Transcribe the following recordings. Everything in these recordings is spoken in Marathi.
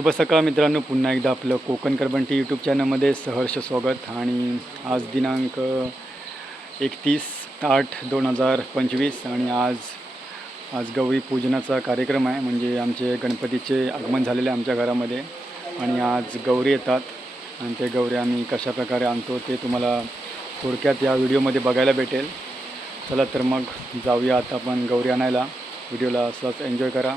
शुभ सकाळ मित्रांनो. पुन्हा एकदा आपलं कोकण करबंटी यूट्यूब चॅनलमध्ये सहर्ष स्वागत आणि आज दिनांक एकतीस आठ दोन हजार पंचवीस आणि आज आज गौरी पूजनाचा कार्यक्रम आहे. म्हणजे आमचे गणपतीचे आगमन झालेले आहे आमच्या घरामध्ये आणि आज गौरी येतात. आणि ते गौरी आम्ही कशाप्रकारे आणतो ते तुम्हाला थोडक्यात या व्हिडिओमध्ये बघायला भेटेल. चला तर मग जाऊया आता आपण गौरी आणायला. व्हिडिओला असंच एन्जॉय करा.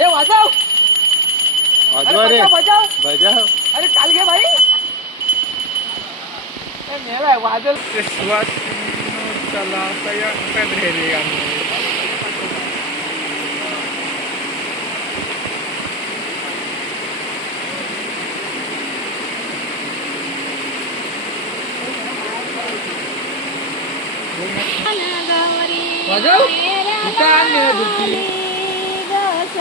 ये बजाओ बजाओ अरे बजाओ बजाओ अरे काल के भाई मेरा वादल इस चला सया कर रहेगा बजाओ दुकान में दुखी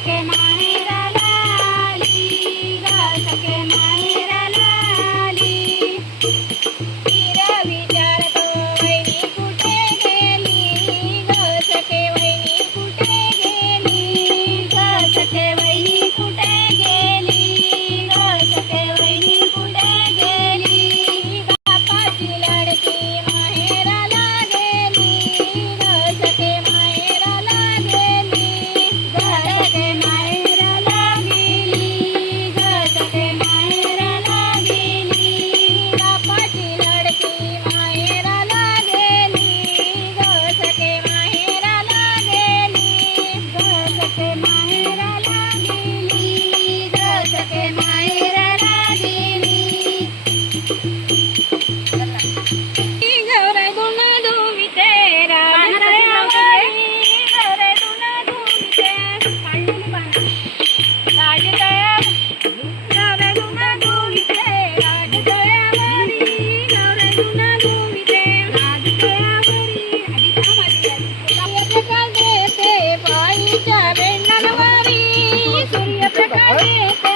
सके माहेराला रे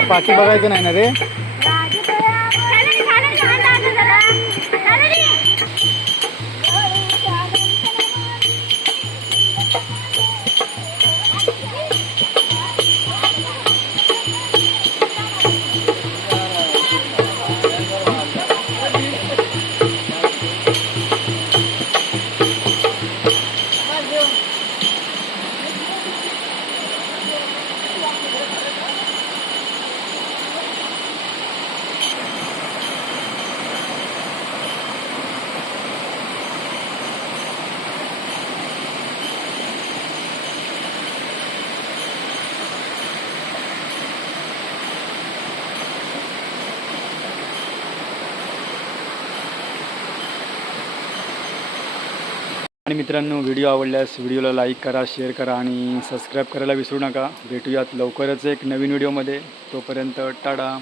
पाठी बघायचं रे? आणि मित्रांनो व्हिडिओ आवडल्यास व्हिडिओला लाईक करा शेअर करा आणि सबस्क्राईब करायला विसरू नका. भेटूयात लवकरच एक नवीन व्हिडिओमध्ये. तोपर्यंत टाटा.